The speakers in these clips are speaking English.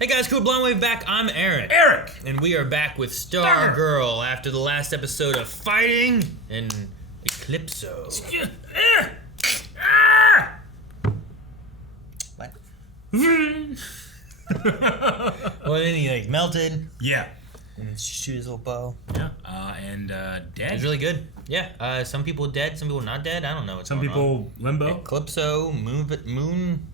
Hey guys, Cool Blonde Wave back. I'm Eric. And we are back with Stargirl after the last episode of Fighting and Eclipso. What? Well, then he melted. Yeah. And shoot his little bow. Yeah. And dead. It was really good. Yeah. Some people dead, some people not dead. I don't know what's Some going people on. limbo. Eclipso, moon.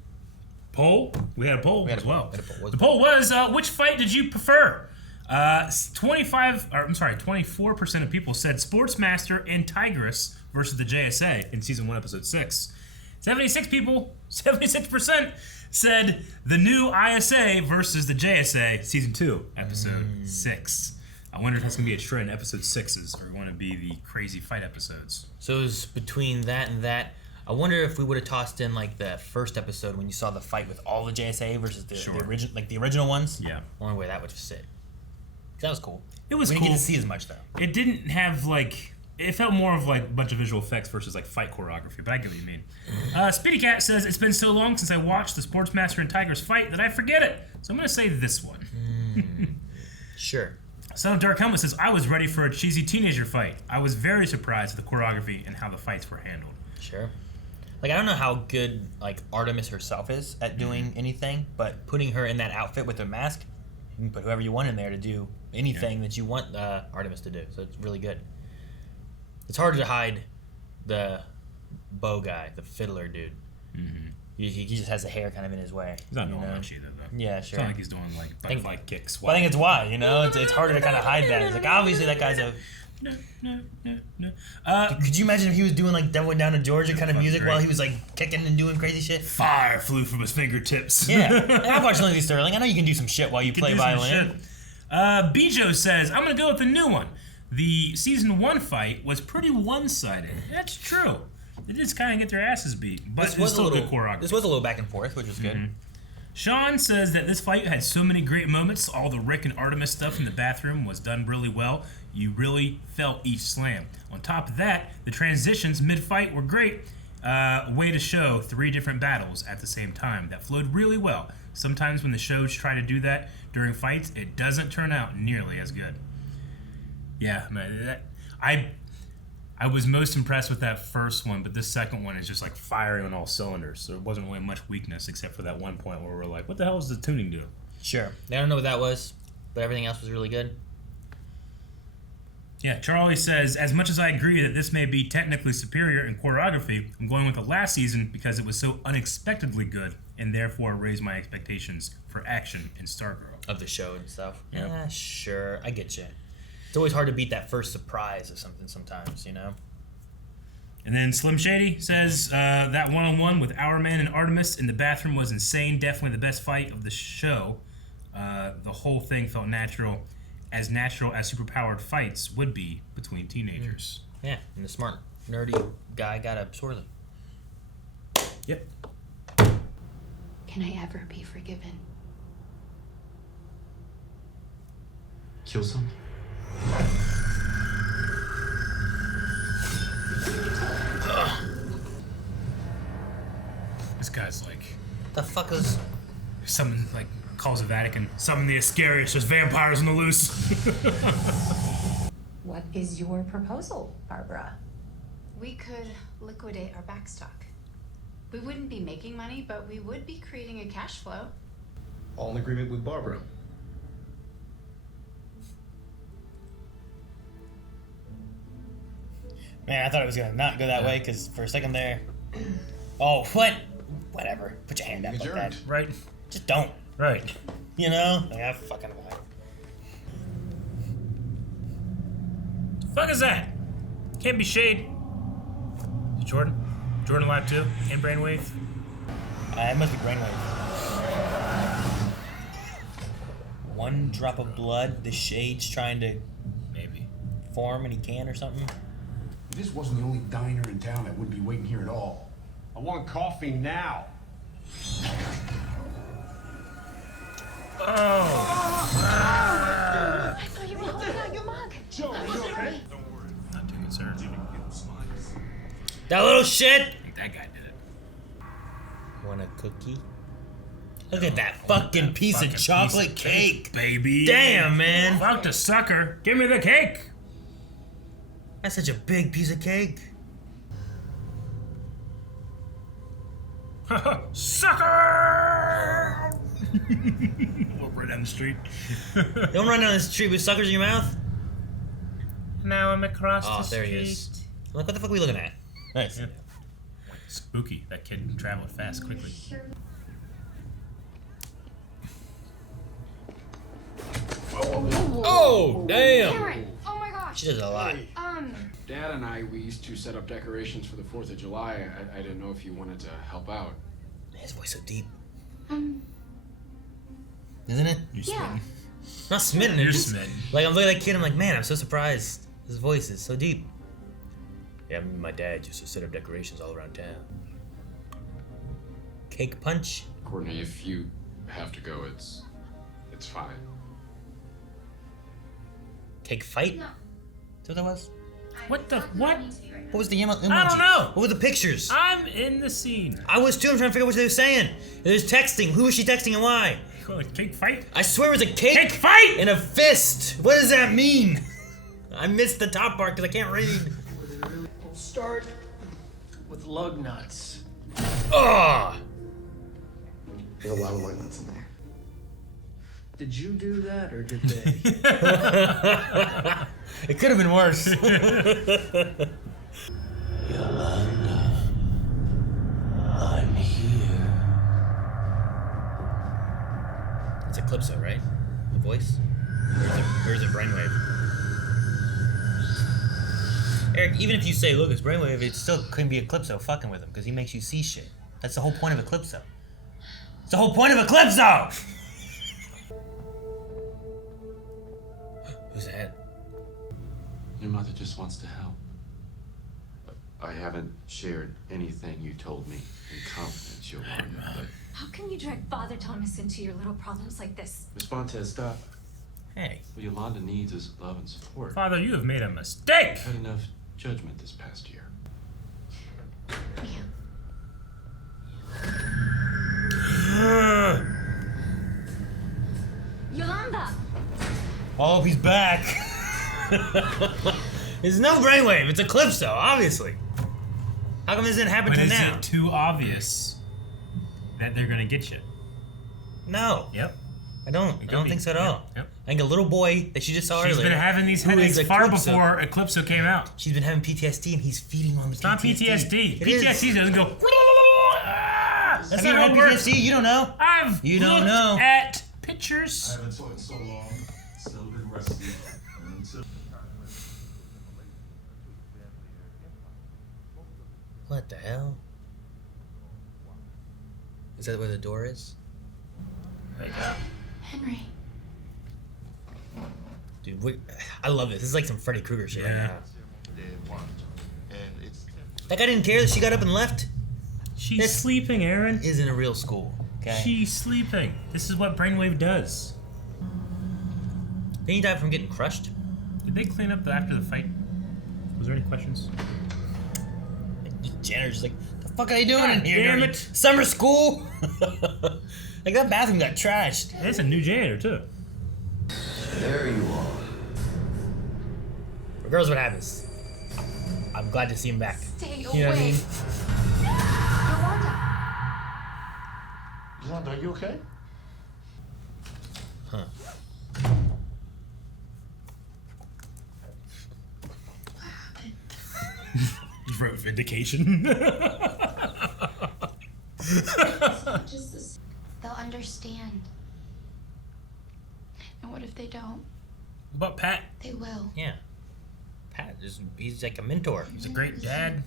Poll. We had a poll as well. The poll was, which fight did you prefer? 24% of people said Sportsmaster and Tigress versus the JSA in season 1, episode 6. 76% said the new ISA versus the JSA, season 2, episode 6. I wonder if that's gonna be a trend. Episode 6s are going to be the crazy fight episodes. So it was between that and that. I wonder if we would have tossed in like the first episode when you saw the fight with all the JSA versus the original ones. Yeah. I wonder where that would sit. That was cool. It was we cool. didn't get to see as much though. It didn't have it felt more of like a bunch of visual effects versus like fight choreography, but I get what you mean. Speedy Cat says, it's been so long since I watched the Sportsmaster and Tigress fight that I forget it. So I'm going to say this one. Sure. Son of Dark Helmet says, I was ready for a cheesy teenager fight. I was very surprised at the choreography and how the fights were handled. Sure. Like, I don't know how good, like, Artemis herself is at doing anything, but putting her in that outfit with her mask, you can put whoever you want in there to do anything that you want Artemis to do. So it's really good. It's harder to hide the bow guy, the fiddler dude. Mm-hmm. He just has the hair kind of in his way. He's not doing much either, though. Yeah, sure. It's not like he's doing, like, butterfly kicks. Well, I think it's why, it's harder to kind of hide that. It's like, obviously that guy's a... No. Could you imagine if he was doing like Devil Went Down to Georgia kind of music while he was like kicking and doing crazy shit? Fire flew from his fingertips. Yeah. And I've watched Lindsay Sterling. I know you can do some shit while you play violin. Bijo says, I'm going to go with the new one. The season 1 fight was pretty one-sided. That's true. They just kind of get their asses beat. But it's still good choreography. This was a little back and forth, which was good. Mm-hmm. Sean says that this fight had so many great moments. All the Rick and Artemis stuff in the bathroom was done really well. You really felt each slam. On top of that, the transitions mid-fight were great. Way to show 3 different battles at the same time. That flowed really well. Sometimes when the shows try to do that during fights, it doesn't turn out nearly as good. Yeah, man, I was most impressed with that first one, but this second one is just like firing on all cylinders. So there wasn't really much weakness except for that one point where we're like, what the hell is the tuning doing? Sure. I don't know what that was, but everything else was really good. Yeah, Charlie says, as much as I agree that this may be technically superior in choreography, I'm going with the last season because it was so unexpectedly good and therefore raised my expectations for action in Stargirl. Of the show and stuff. Yep. Yeah, sure. I get you. It's always hard to beat that first surprise of something sometimes, And then Slim Shady says, that one-on-one with Hourman and Artemis in the bathroom was insane. Definitely the best fight of the show. The whole thing felt natural as superpowered fights would be between teenagers. Yeah, and the smart, nerdy guy got a swirly. Yep. Can I ever be forgiven? Kill someone? This guy's like... The fuck is... Someone, like, calls the Vatican. Summon the Ascarius. There's vampires on the loose. What is your proposal, Barbara? We could liquidate our backstock. We wouldn't be making money, but we would be creating a cash flow. All in agreement with Barbara. Man, I thought it was gonna not go that way, because for a second there... Oh, what? Whatever. Put your hand up like that. Right. Just don't. Right. Like, I fucking... The fuck is that? Can't be Shade. Is it Jordan? Jordan alive too? And Brainwave? It must be Brainwave. One drop of blood, the Shade's trying to... Maybe. Form, and he can or something? This wasn't the only diner in town that wouldn't be waiting here at all. I want coffee now. I thought you were holding out your mug. Joe, are you okay? Not too concerned. That little shit! I think that guy did it. Want a cookie? Look at that fucking piece of chocolate cake. baby. Damn, man. Fuck the sucker. Give me the cake. That's such a big piece of cake. Sucker! Walk right down the street. Don't run down the street with suckers in your mouth. Now I'm across Oh, the there street. he is. Like, what the fuck are we looking at? Nice. Yeah. Spooky. That kid traveled fast, quickly. Oh, damn. Cameron! Oh my gosh! She does a lot. Dad and we used to set up decorations for the 4th of July. I didn't know if you wanted to help out. His voice so deep. Isn't it? You're Yeah. smitten. Not smitten. You're It's just, smitten. like, I'm looking at that kid, I'm like, man, I'm so surprised. His voice is so deep. Yeah, my dad used to set up decorations all around town. Cake punch? Courtney, if you have to go, it's fine. Cake fight? No. Is that what that was? What the what? What was the emoji? I don't know. What were the pictures? I'm in the scene. I was too. I'm trying to figure out what they were saying. There's texting. Who was she texting and why? Call it cake fight? I swear it was a cake. Cake fight! And a fist. What does that mean? I missed the top part because I can't read. We'll start with lug nuts. Oh! There's a lot of lug nuts in there. Did you do that or did they? It could have been worse. Yolanda, I'm here. It's Eclipso, right? The voice? Or is it Brainwave? Eric, even if you say, look, it's Brainwave, it still couldn't be Eclipso fucking with him because he makes you see shit. That's the whole point of Eclipso. It's the whole point of Eclipso! Who's that? Your mother just wants to help. I haven't shared anything you told me in confidence, Yolanda, but How can you drag Father Thomas into your little problems like this? Miss Fontes, stop. Hey. What Yolanda needs is love and support. Father, you have made a mistake. Had enough judgment this past year. Yolanda! Oh, he's back. It's no Brainwave, it's Eclipso, obviously. How come this didn't happen But to is now? it too obvious that they're gonna get you? No, Yep. I don't think so at all. Yep. I think a little boy that she just saw She's earlier. been having these who is headaches far Eclipso. before Eclipso came out. She's been having PTSD and he's feeding on the It's not PTSD. It is. PTSD doesn't go. That's Have not you how had it works. PTSD? You don't know. You don't looked know. at pictures. haven't talked in so long. Still been resting. Until What the hell? Is that where the door is? Henry. Dude, I love this. This is like some Freddy Krueger shit right Yeah. now. they want. And it's That guy didn't care that she got up and left. She's This- sleeping, Aaron. Isn't a real school, okay? She's sleeping. This is what Brainwave does. Didn't he die from getting crushed? Did they clean up after the fight? Was there any questions? Janitor's just like, the fuck are they doing God in here? damn during it. Summer school? Like, that bathroom got trashed. It's a new janitor too. There you are. Regardless of what happens, I'm glad to see him back. Stay You know what I away. mean? Yolanda! Yolanda, are you okay? Huh. You wrote vindication. They'll understand. And what if they don't? But Pat, They will. Yeah. Pat, he's like a mentor. he's a great dad.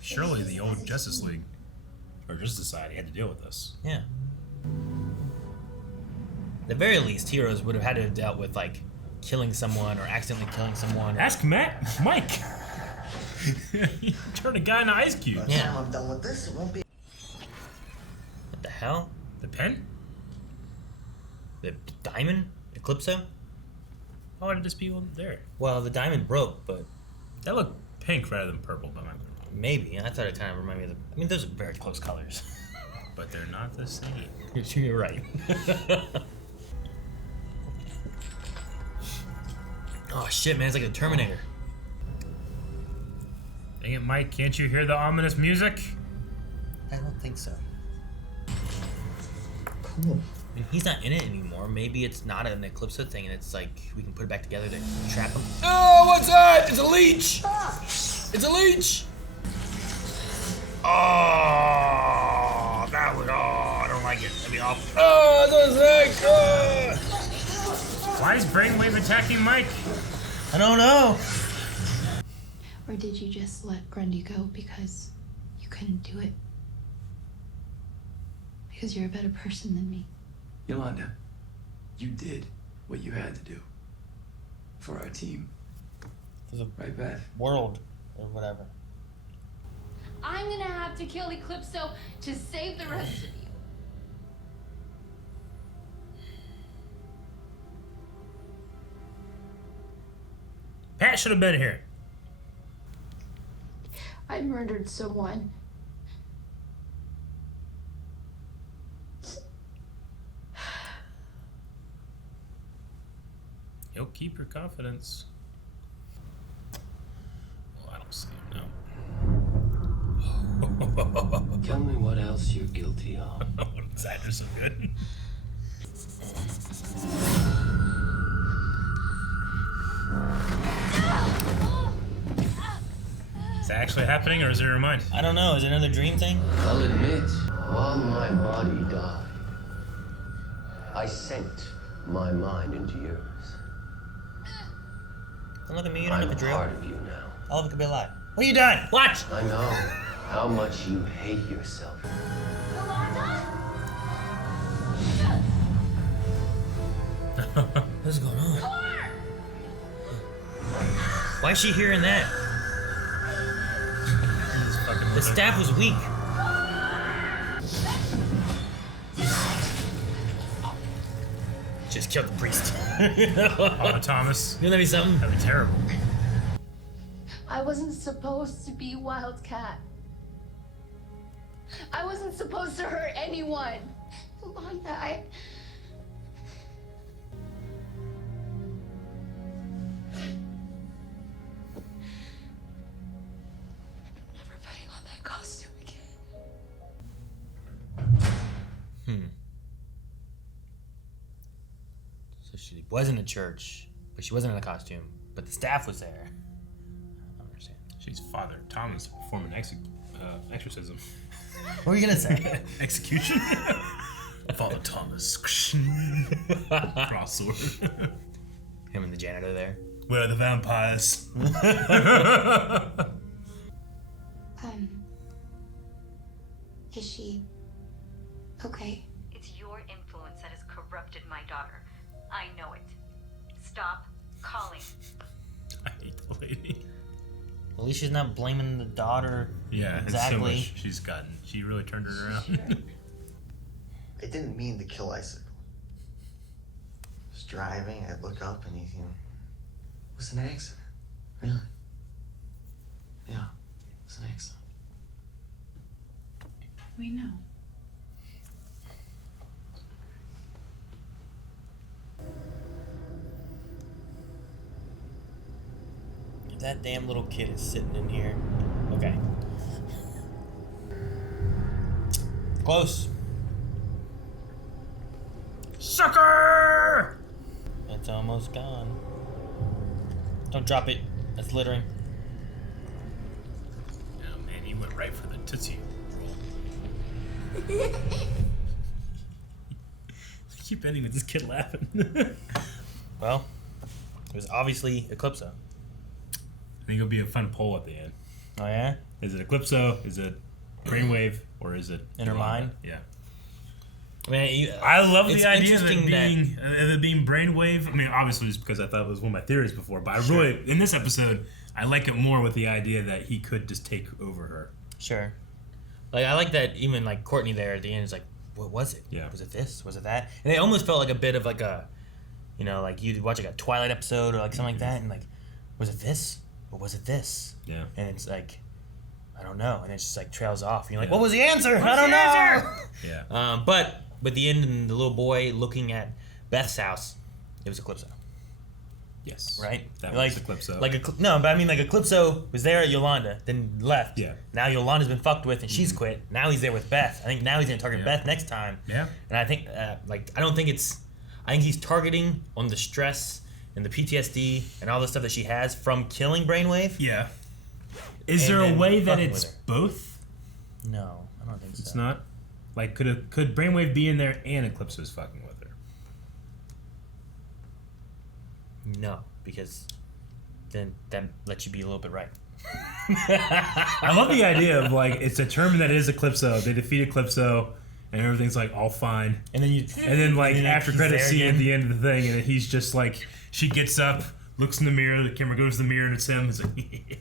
Surely the old Justice League or Justice Society had to deal with this. Yeah. At the very least, heroes would have had to have dealt with, like, killing someone or accidentally killing someone. Ask Mike. You turned a guy into Ice Cube. Yeah. I'm done with this. It won't be. What the hell? The pen? The diamond? Eclipso? Why did this be on there? Well, the diamond broke, but That looked pink rather than purple, but maybe. I thought it kind of reminded me of the... I mean, those are very close colors. But they're not the same. You're right. Oh shit, man! It's like a Terminator. Dang it, Mike! Can't you hear the ominous music? I don't think so. Cool. I mean, he's not in it anymore. Maybe it's not an Eclipso thing, and it's like we can put it back together to trap him. Oh, what's that? It's a leech. It's a leech. Oh, that was. Oh, I don't like it. That'd be awful. Oh, that's sick. Oh. Why is Brainwave attacking Mike? I don't know. Or did you just let Grundy go because you couldn't do it? Because you're a better person than me. Yolanda, you did what you had to do for our team. For the Right, Beth? world or whatever. I'm gonna have to kill Eclipso to save the rest of you. Pat should have been here. I murdered someone. You'll keep your confidence. Well, I don't see him now. Tell me what else you're guilty of. This actor's so good. Is that actually happening, or is it a remind? I don't know. Is it another dream thing? I'll admit, while my body died, I sent my mind into yours. Don't look at me. You don't I'm have a drill. part of you now. All of it could be a lie. What are you doing? Watch. I know how much you hate yourself. What's going on? Why is she hearing that? The staff was weak. Just killed the priest. Oh, Thomas. Wouldn't that be something? That'd be terrible. I wasn't supposed to be Wildcat. I wasn't supposed to hurt anyone. Yolanda, never putting on that costume again. So she was in the church, but she wasn't in a costume. But the staff was there. I don't understand. She's Father Thomas performing exorcism. What were you gonna say? Execution? Father Thomas. Cross sword. Him and the janitor there. Where are the vampires? Is she okay? It's your influence that has corrupted my daughter. I know it. Stop calling. I hate the lady. At least she's not blaming the daughter. Yeah, exactly. It's so much she's gotten. She really turned her around. I didn't mean to kill Icicle. I was driving, I look up and it was an accident. Really? Yeah, it was an accident. We know. If that damn little kid is sitting in here. Okay. Close. Sucker! It's almost gone. Don't drop it. That's littering. Oh man, you went right for the Tootsie roll. I keep ending with this kid laughing. Well, it was obviously Eclipso. I think it'll be a fun poll at the end. Oh yeah? Is it Eclipso? Is it Brainwave? Or is it In her mind? Yeah. I mean, I love it's the idea of interesting it being Brainwave. I mean, obviously, just because I thought it was one of my theories before, but I really, in this episode, I like it more with the idea that he could just take over her. Sure. Like, I like that even, like, Courtney there at the end is like, what was it? Yeah. Was it this? Was it that? And it almost felt like a bit of, like, a, you know, like, you'd watch, like, a Twilight episode or, like, something like that, and, like, was it this? Or was it this? Yeah. And it's like, I don't know, and it just like trails off. And you're like, what was the answer? I don't know. Yeah. But the end, and the little boy looking at Beth's house, it was Eclipso. Yes. Right? That like, was Eclipso. No, but I mean, like, Eclipso was there at Yolanda, then left. Yeah. Now Yolanda's been fucked with, and she's quit. Now he's there with Beth. I think now he's going to target Beth next time. Yeah. And I think, I don't think it's... I think he's targeting on the stress and the PTSD and all the stuff that she has from killing Brainwave. Yeah. Is there a way that it's both? No, I don't think so. It's not? Like, could Brainwave be in there and Eclipso's fucking with her? No, because then that lets you be a little bit right. I love the idea of, like, it's determined that it is Eclipso. They defeat Eclipso, and everything's, like, all fine. And then like, after credits scene at the end of the thing, and he's just, like, she gets up, looks in the mirror, the camera goes to the mirror, and it's him. It's like...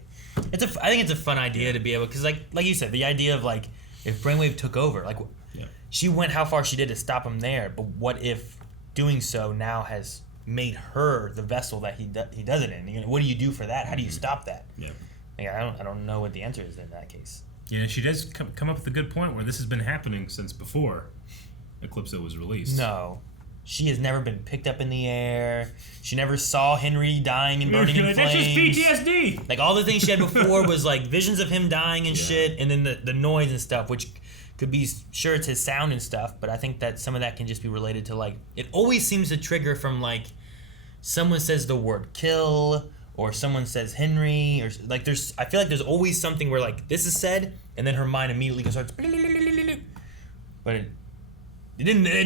I think it's a fun idea to be able, because like you said, the idea of like if Brainwave took over, like she went how far she did to stop him there, but what if doing so now has made her the vessel that he does it in? You know, what do you do for that? How do you stop that? Yeah, like, I don't know what the answer is in that case. Yeah, she does come up with a good point where this has been happening since before Eclipso was released. No. She has never been picked up in the air. She never saw Henry dying and burning in flames. That's just PTSD. Like, all the things she had before was, like, visions of him dying and shit, and then the noise and stuff, which could be, sure, it's his sound and stuff, but I think that some of that can just be related to, like, it always seems to trigger from, like, someone says the word kill, or someone says Henry, or, like, I feel like there's always something where, like, this is said, and then her mind immediately starts, but it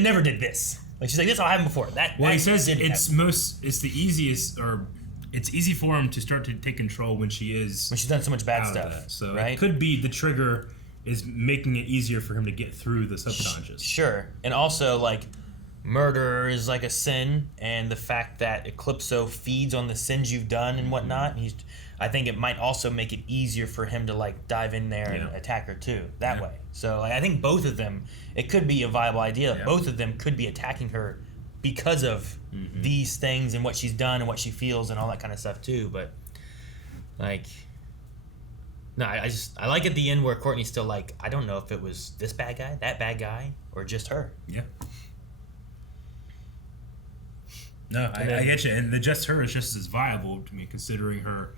never did this. Like, she's like, this all happened before. Well, he says it's the easiest, or it's easy for him to start to take control when she's done so much bad stuff. So right? It could be the trigger is making it easier for him to get through the subconscious. Sure. And also, like, murder is like a sin, and the fact that Eclipso feeds on the sins you've done and whatnot, and I think it might also make it easier for him to, like, dive in there and attack her too that way. So, like, I think both of them, it could be a viable idea. Both of them could be attacking her because of these things and what she's done and what she feels and all that kind of stuff too. But, like, no, I like at the end where Courtney's still like, I don't know if it was this bad guy, that bad guy, or just her. Yeah. No, I get you, and the just her is just as viable to me, considering her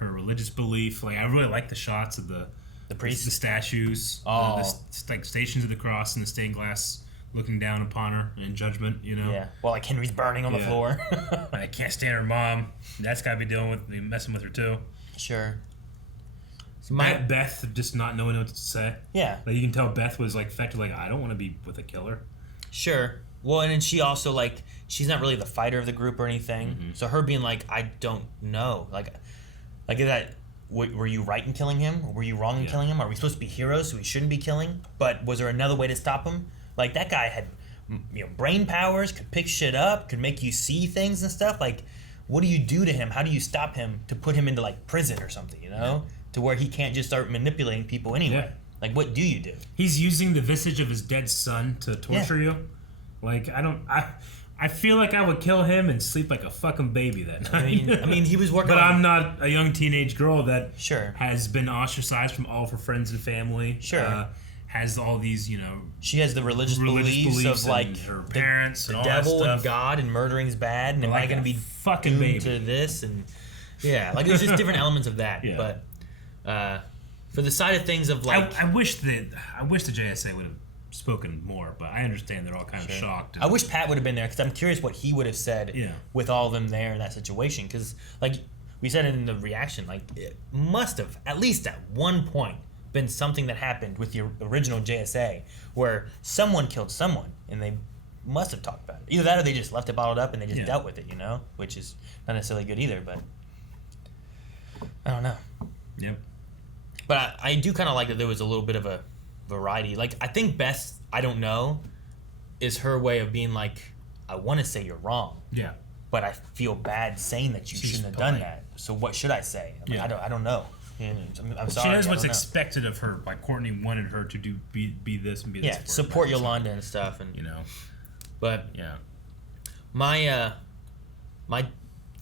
religious belief. Like, I really like the shots of the priests, the statues, like Stations of the Cross and the stained glass looking down upon her in judgment. You know, well, like Henry's burning on the floor. I can't stand her mom. That's got to be messing with her too. Sure. So Beth just not knowing what to say. Yeah, like you can tell Beth was like affected. Like, I don't want to be with a killer. Sure. Well, and then she also, like, she's not really the fighter of the group or anything. So her being like, I don't know. Like that, were you right in killing him? Or were you wrong in killing him? Are we supposed to be heroes so we shouldn't be killing? But was there another way to stop him? Like, that guy had, brain powers, could pick shit up, could make you see things and stuff. Like, what do you do to him? How do you stop him to put him into, like, prison or something, you know? To where he can't just start manipulating people anyway. Like, what do you do? He's using the visage of his dead son to torture you. Like, I feel like I would kill him and sleep like a fucking baby that night. I mean, he was working but I'm not a young teenage girl that sure has been ostracized from all of her friends and family. Sure. Has all these, She has the religious beliefs of, like, her parents, the and all devil that stuff. and God, and murdering's bad, and am I going to be fucking baby to this? And like, there's just different elements of that. But for the side of things of, like, I wish the JSA would have spoken more, but I understand they're all kind of shocked. I wish Pat would have been there, because I'm curious what he would have said with all of them there in that situation. Because, like we said in the reaction, like, it must have, at least at one point, been something that happened with the original JSA where someone killed someone, and they must have talked about it. Either that or they just left it bottled up and they just dealt with it, which is not necessarily good either, but I don't know. Yep. But I do kind of like that there was a little bit of a variety. Like, I think Beth, I don't know, is her way of being like, I want to say you're wrong. Yeah. But I feel bad saying that you shouldn't have done that. So what should I say? I don't know. I'm sorry. She knows what's expected of her. Like, Courtney wanted her to be this and be this. Yeah, support Yolanda and stuff, and But my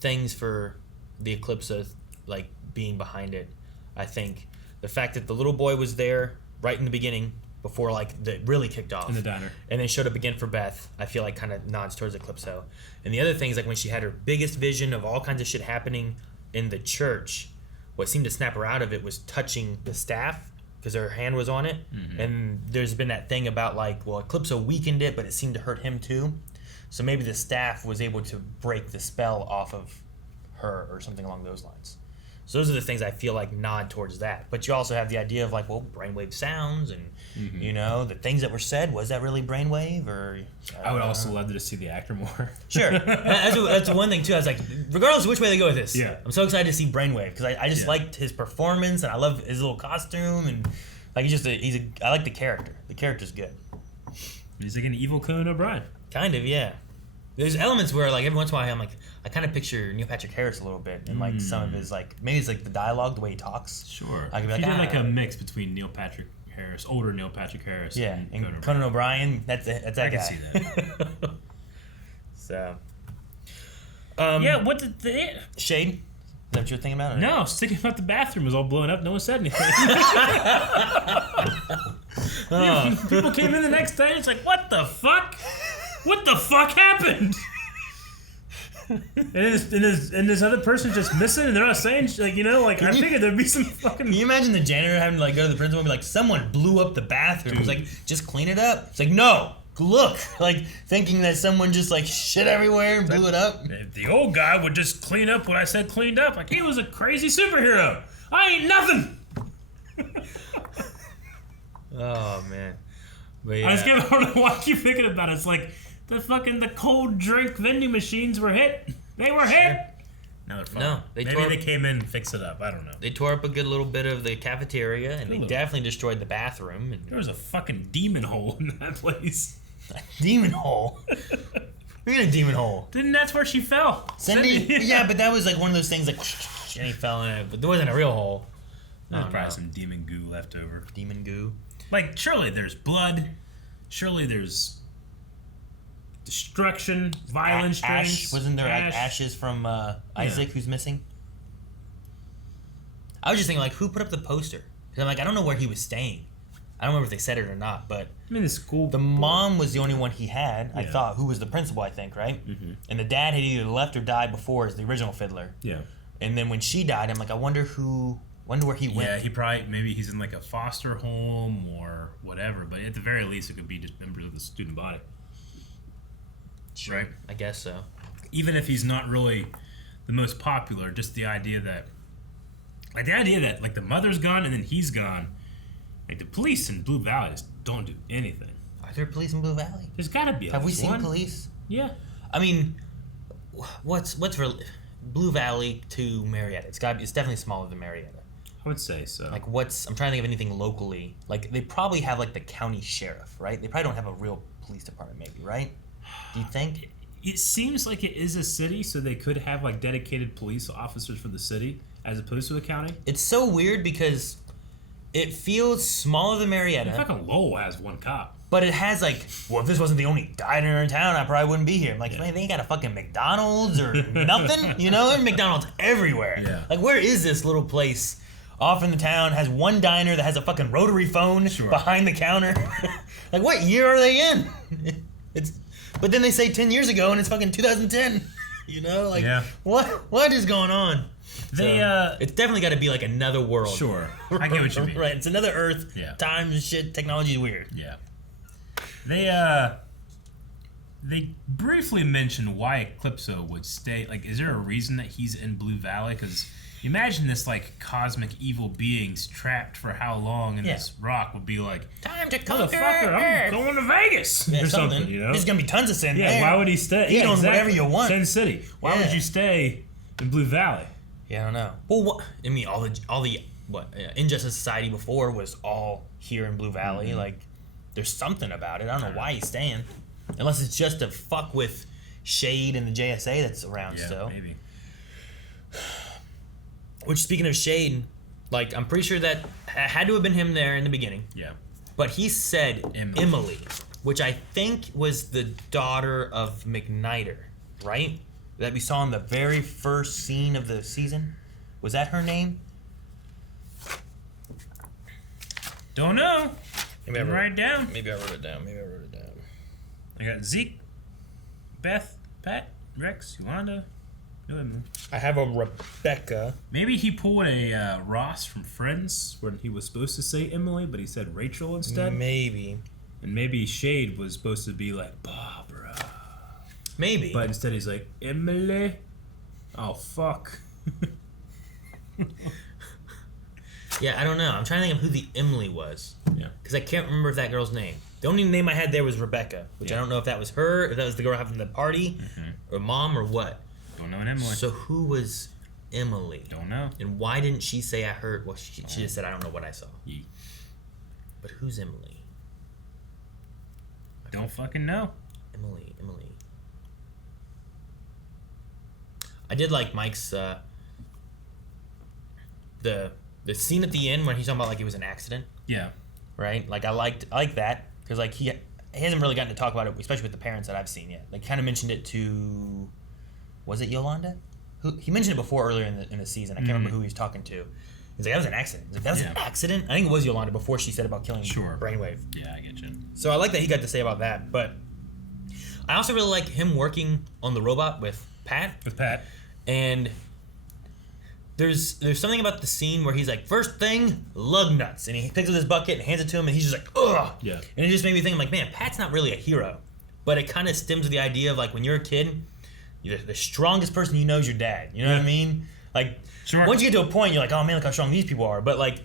things for the Eclipso, like, being behind it, I think the fact that the little boy was there right in the beginning before like it really kicked off In the diner. and then showed up again for Beth, I feel like kind of nods towards Eclipso. And the other thing is like when she had her biggest vision of all kinds of shit happening in the church, what seemed to snap her out of it was touching the staff because her hand was on it. And there's been that thing about like, well, Eclipso weakened it, but it seemed to hurt him too. So maybe the staff was able to break the spell off of her or something along those lines. So those are the things I feel like nod towards that. But you also have the idea of like, well, brainwave sounds and, you know, the things that were said, was that really brainwave? Or I would also love to see the actor more. Sure. That's one thing too. I was like, regardless of which way they go with this, Yeah. I'm so excited to see Brainwave because I just liked his performance and I love his little costume and like I like the character. The character's good. He's like an evil Conan O'Brien. Kind of, yeah. There's elements where like every once in a while I'm like, I kind of picture Neil Patrick Harris a little bit and like some of his like maybe it's like the dialogue, the way he talks. Sure. I could be He did like "Ah." a mix between Neil Patrick Harris, older Neil Patrick Harris, Yeah, and and Conan O'Brien. That's that guy. I can see that. So. Yeah, what did they... Shade? Is that what you're thinking about? Or? No, I was thinking about the bathroom was all blown up. No one said anything. People came in the next day. It's like, what the fuck? What the fuck happened? And this other person's just missing, and they're not saying like I figured there'd be some fucking. Can you imagine the janitor having to like go to the principal and be like, someone blew up the bathroom? It's like, just clean it up. It's like, no, look, like thinking that someone just like shit everywhere and blew it up. If the old guy would just clean up what I said cleaned up, like he was a crazy superhero. I ain't nothing. Oh man, but yeah. I don't know why I keep thinking about it. It's like the cold drink vending machines were hit. They were hit. Now they're fine. No, maybe they came in and fixed it up. I don't know. They tore up a good little bit of the cafeteria, and they definitely destroyed the bathroom. And there was a fucking demon hole in that place. Demon hole? Look at a demon hole. Then that's where she fell. Cindy? Yeah, but that was like one of those things like, and he fell in it, but there wasn't a real hole. There's probably some demon goo left over. Demon goo? Like, surely there's blood. Surely there's destruction, violence, ash. Wasn't there like ashes from Isaac who's missing? I was just thinking like, who put up the poster? Because I'm like, I don't know where he was staying. I don't remember if they said it or not, but I mean, the school. The mom was the only one he had. I thought, who was the principal, I think, right? Mm-hmm. And the dad had either left or died before as the original fiddler. Yeah. And then when she died, I'm like, I wonder where he went. Yeah, he probably maybe he's in like a foster home or whatever. But at the very least, it could be just members of the student body. Sure. Right. I guess so. Even if he's not really the most popular, just the idea that like the mother's gone and then he's gone. Like the police in Blue Valley just don't do anything. Are there police in Blue Valley? There's gotta be. Have we seen police? Yeah. I mean, what's Blue Valley to Marietta? It's definitely smaller than Marietta. I would say so. Like I'm trying to think of anything locally. Like they probably have like the county sheriff, right? They probably don't have a real police department, maybe, right? Do you think? It seems like it is a city, so they could have like dedicated police officers for the city as opposed to the county. It's so weird because it feels smaller than Marietta. In fucking Lowell has one cop. But it has like, well, if this wasn't the only diner in town, I probably wouldn't be here. I'm like, man, they ain't got a fucking McDonald's or nothing, you know? There's McDonald's everywhere. Yeah. Like, where is this little place off in the town, has one diner that has a fucking rotary phone behind the counter? Like, what year are they in? But then they say 10 years ago and it's fucking 2010. You know? Like, what is going on? It's definitely got to be like another world. Sure. I get what you mean. Right. It's another Earth. Yeah. Time and shit. Technology is weird. Yeah. They briefly mentioned why Eclipso would stay. Like, is there a reason that he's in Blue Valley? Because you imagine this, like, cosmic evil beings trapped for how long in this rock would be like, time to conquer motherfucker, I'm going to Vegas. Yeah, or something, you know? There's going to be tons of sin there. Why would he stay? Eat on whatever you want. Sin City. Why would you stay in Blue Valley? Yeah, I don't know. Well, I mean, all the Injustice Society before was all here in Blue Valley. Mm-hmm. Like, there's something about it. I don't know why he's staying, unless it's just to fuck with Shade and the JSA that's around still. Maybe. Which, speaking of Shade, like, I'm pretty sure that had to have been him there in the beginning. Yeah. But he said Emily, which I think was the daughter of McNider, right? That we saw in the very first scene of the season. Was that her name? Don't know. Maybe I Write it down. Maybe I wrote it down. I got Zeke, Beth, Pat, Rex, Yolanda. No Emily. I have a Rebecca. Maybe he pulled a Ross from Friends when he was supposed to say Emily, but he said Rachel instead. Maybe. And maybe Shade was supposed to be like Barbara. Maybe. But instead he's like, Emily? Oh, fuck. Yeah, I don't know. I'm trying to think of who the Emily was. Yeah. Because I can't remember if that girl's name. The only name I had there was Rebecca, which I don't know if that was her, if that was the girl having the party, or mom, or what. Don't know an Emily. So who was Emily? Don't know. And why didn't she say I heard? Well, she just said I don't know what I saw. Yeah. But who's Emily? Don't fucking know. Emily. I did like Mike's the scene at the end when he's talking about like it was an accident. Yeah. Right. Like I like that because like he hasn't really gotten to talk about it, especially with the parents that I've seen yet. Like kind of mentioned it to, was it Yolanda? Who he mentioned it before earlier in the season. I can't remember who he was talking to. He's like, that was an accident. He's like, that was an accident? I think it was Yolanda before she said about killing Brainwave. Yeah, I get you. So I like that he got to say about that. But I also really like him working on the robot with Pat. And there's something about the scene where he's like, first thing, lug nuts. And he picks up this bucket and hands it to him and he's just like, ugh. Yeah. And it just made me think, I'm like, man, Pat's not really a hero. But it kind of stems with the idea of like when you're a kid, the strongest person you know is your dad. You know what I mean? Like, once you get to a point, you're like, oh man, look how strong these people are. But like,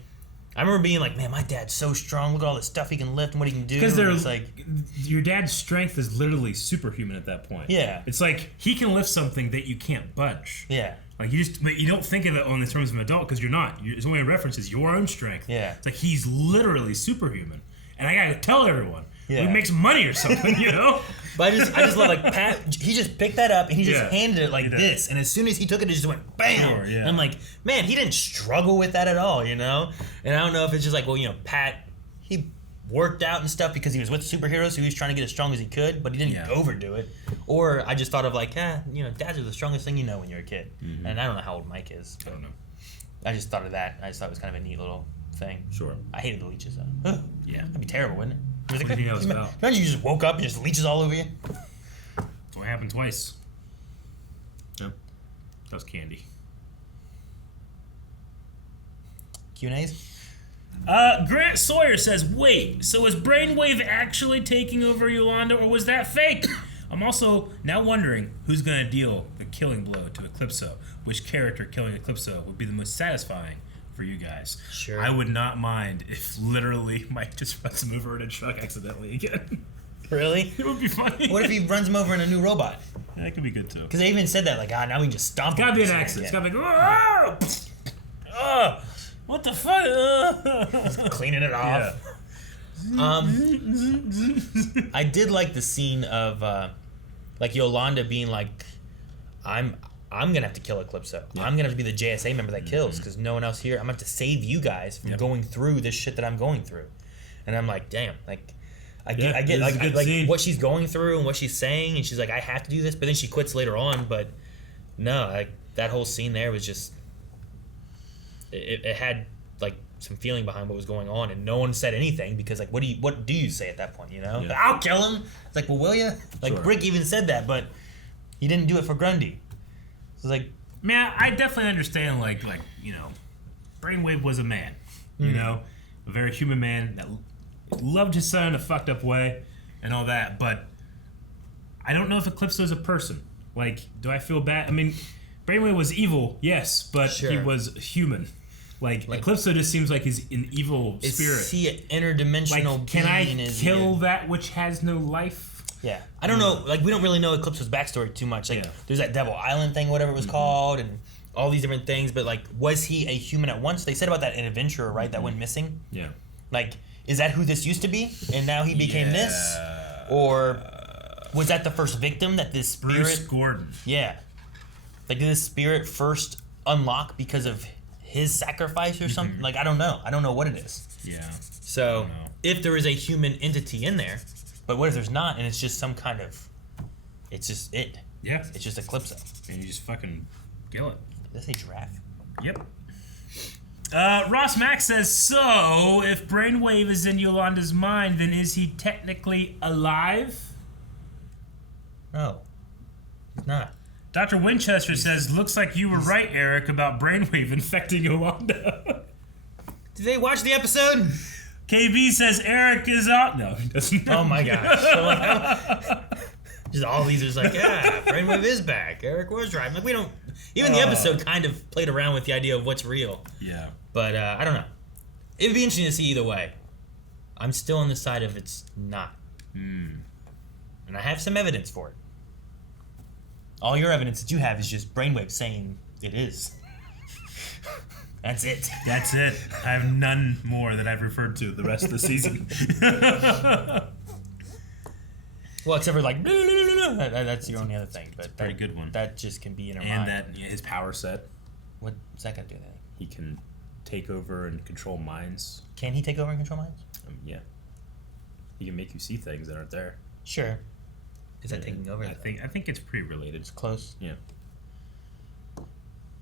I remember being like, man, my dad's so strong. Look at all the stuff he can lift and what he can do. Because it's like, your dad's strength is literally superhuman at that point. Yeah. It's like he can lift something that you can't budge. Yeah. Like but you don't think of it on the terms of an adult because you're not. It's only a reference is your own strength. Yeah. It's like he's literally superhuman, and I gotta tell everyone. Yeah. We make some money or something, you know. But I just love like Pat. He just picked that up and he just handed it like this, and as soon as he took it, it just went bam. Sure, yeah. And I'm like, man, he didn't struggle with that at all, you know. And I don't know if it's just like, well, you know, Pat, he worked out and stuff because he was with superheroes, so he was trying to get as strong as he could, but he didn't overdo it. Or I just thought of like, you know, dads are the strongest thing you know when you're a kid. Mm-hmm. And I don't know how old Mike is. I don't know. I just thought of that. I just thought it was kind of a neat little thing. Sure. I hated the leeches though. Yeah. That'd be terrible, wouldn't it? What do you think that was about? Imagine you just woke up and just leeches all over you. That's what happened twice. No, that was Candy. Q&As? Grant Sawyer says, wait, so is Brainwave actually taking over Yolanda, or was that fake? I'm also now wondering who's going to deal the killing blow to Eclipso. Which character killing Eclipso would be the most satisfying for you guys? Sure. I would not mind if literally Mike just runs him over in a truck accidentally again. Really? It would be funny. What if he runs him over in a new robot? That could be good too. Because they even said that, like, now we can just stomp It's gotta him. be an accident. It's gotta be like, what the fuck? Just cleaning it off. Yeah. I did like the scene of like Yolanda being like, I'm gonna have to kill Eclipso. Yeah. I'm gonna have to be the JSA member that kills because no one else here. I'm gonna have to save you guys from going through this shit that I'm going through. And I'm like, damn, like I get like what she's going through and what she's saying, and she's like, I have to do this, but then she quits later on. But no, like that whole scene there was just it had like some feeling behind what was going on, and no one said anything because like what do you say at that point, you know? Yeah. I'll kill him. It's like, well, will you? Like Sure. Brick even said that, but he didn't do it for Grundy. It's like, man, I definitely understand. Like you know, Brainwave was a man, you know, a very human man that loved his son in a fucked up way and all that. But I don't know if Eclipso is a person. Like, do I feel bad? I mean, Brainwave was evil, yes, but he was human. Like Eclipso just seems like he's an evil spirit. Is he an interdimensional like, can I being? kill that which has no life? Yeah, I don't know. Like, we don't really know Eclipso's backstory too much. Like, there's that Devil Island thing, whatever it was called, and all these different things. But like, was he a human at once? They said about that in Adventurer, right? That went missing. Yeah. Like, is that who this used to be, and now he became this, or was that the first victim that this spirit? Bruce Gordon. Yeah. Like, did this spirit first unlock because of his sacrifice or something? Like, I don't know. I don't know what it is. Yeah. So, if there is a human entity in there, but what if there's not, and it's just some kind of, it's just it. Yeah. It's just Eclipso. And you just fucking kill it. Did I say giraffe? Yep. Ross Mack says, so if Brainwave is in Yolanda's mind, then is he technically alive? No, he's not. Dr. Winchester says, looks like you were right, Eric, about Brainwave infecting Yolanda. Did they watch the episode? KB says Eric is out. No, he doesn't. Oh my gosh. Just all these are just like, yeah, Brainwave is back. Eric was right. Like, we don't. Even the episode kind of played around with the idea of what's real. Yeah. But I don't know. It'd be interesting to see either way. I'm still on the side of it's not. And I have some evidence for it. All your evidence that you have is just Brainwave saying it is. That's it. That's it. I have none more that I've referred to the rest of the season. Well, except for like, that's your only other thing. But pretty good one. That just can be in her and mind. that his power set. What's that gonna do then? He can take over and control minds. Can he take over and control minds? Yeah. He can make you see things that aren't there. Sure. Is that taking over? I think it's pretty related. It's close. Yeah.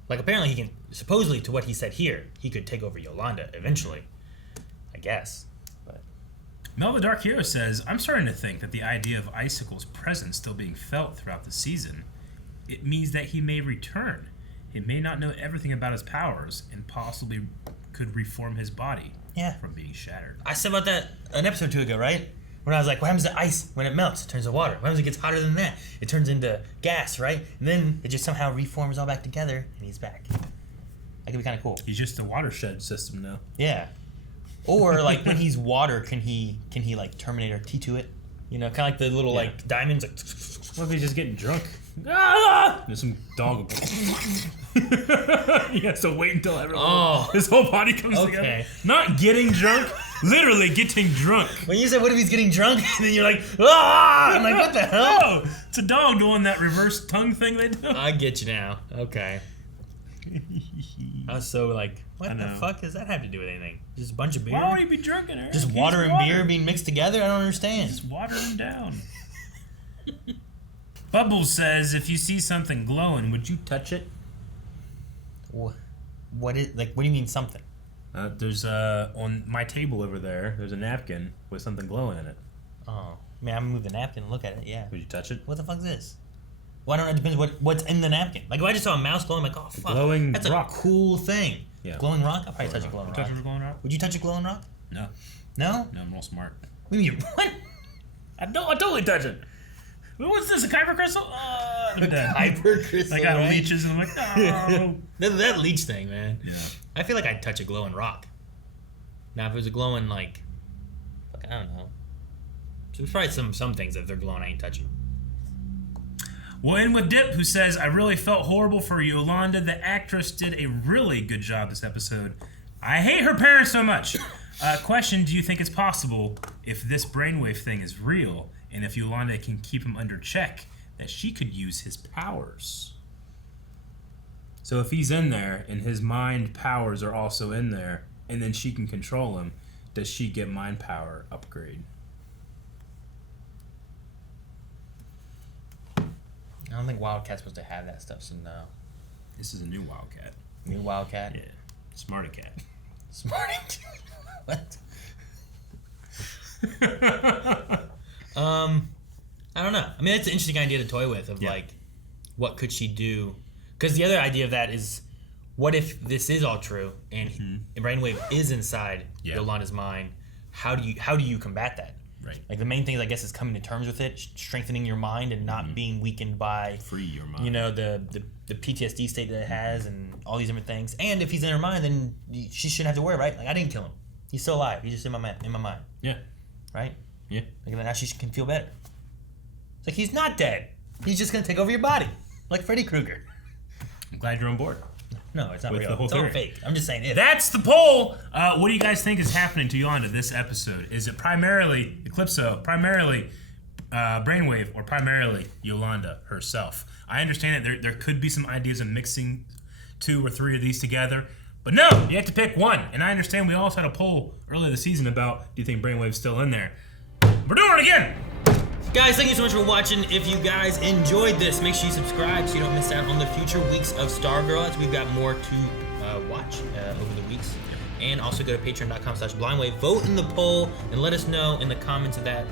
Like, apparently he can, supposedly to what he said here, he could take over Yolanda eventually. I guess. But Mel the Dark Hero says, I'm starting to think that the idea of Icicle's presence still being felt throughout the season, it means that he may return. He may not know everything about his powers and possibly could reform his body from being shattered. I said about that an episode or two ago, right? When I was like, what happens to ice when it melts? It turns to water. What happens when it gets hotter than that? It turns into gas, right? And then it just somehow reforms all back together, and he's back. That could be kind of cool. He's just a watershed system now. Yeah. Or like when he's water, can he like Terminator T2 it? You know, kind of like the little like diamonds. Like, what if he's just getting drunk? Ah! There's some dog. He has to wait until his whole body comes together. Not getting drunk, literally getting drunk. When you said, what if he's getting drunk? And then you're like, ah! I'm like, what the hell? No, it's a dog doing that reverse tongue thing they do. I get you now. Okay. I was so like, what the fuck does that have to do with anything? Just a bunch of beer? Why would he be drinking it? Just water and beer being mixed together? I don't understand. Just water him down. Bubbles says, if you see something glowing, would you touch it? What do you mean something? There's on my table over there's a napkin with something glowing in it. Oh, I mean, I'm gonna move the napkin and look at it. Yeah. Would you touch it? What the fuck is this? Well, I don't know. It depends what's in the napkin. Like, if I just saw a mouse glowing, I'm like, oh fuck, glowing that's rock. A cool thing. Yeah. Glowing rock. I'll probably touch a glowing rock. Touch a glowing rock? Would you touch a glowing rock? No. No? No, I'm real smart. What do you mean? What? I totally touch it. What's this? A kyber crystal? I'm dead. Kyber crystal. I got right? leeches and I'm like, no. that leech thing, man. Yeah. I feel like I'd touch a glowing rock. Now, if it was a glowing, like, I don't know. There's probably some things that if they're glowing, I ain't touching. We'll end with Dip, who says, I really felt horrible for Yolanda. The actress did a really good job this episode. I hate her parents so much. Question, do you think it's possible, if this brainwave thing is real, and if Yolanda can keep him under check, that she could use his powers? So if he's in there, and his mind powers are also in there, and then she can control him, does she get mind power upgrade? I don't think Wildcat's supposed to have that stuff, so no. This is a new Wildcat. New Wildcat? Yeah. Smarty Cat. Smarty What? I don't know. I mean, it's an interesting idea to toy with of like, what could she do? Because the other idea of that is, what if this is all true and Brainwave is inside Yolanda's mind? How do you combat that? Right. Like the main thing, I guess, is coming to terms with it, strengthening your mind, and not being weakened by free your mind. You know, the PTSD state that it has, and all these different things. And if he's in her mind, then she shouldn't have to worry, right? Like, I didn't kill him. He's still alive. He's just in my mind. Yeah. Right. Yeah. Like, now she can feel better. It's like, he's not dead. He's just gonna take over your body, like Freddy Krueger. I'm glad you're on board. No, it's not With real. the whole It's all theory. fake. I'm just saying it. That's the poll. What do you guys think is happening to Yolanda this episode? Is it primarily Eclipso, primarily Brainwave, or primarily Yolanda herself? I understand that there could be some ideas of mixing 2 or 3 of these together, but no, you have to pick one. And I understand we also had a poll earlier this season about, do you think Brainwave's still in there? We're doing it again. Guys, thank you so much for watching. If you guys enjoyed this, make sure you subscribe so you don't miss out on the future weeks of Stargirl, as we've got more to watch over the weeks. And also go to patreon.com/blindwave, vote in the poll, and let us know in the comments of that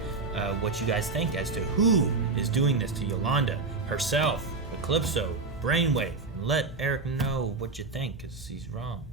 what you guys think as to who is doing this to Yolanda, herself, Eclipso, Brainwave, and let Eric know what you think, because he's wrong.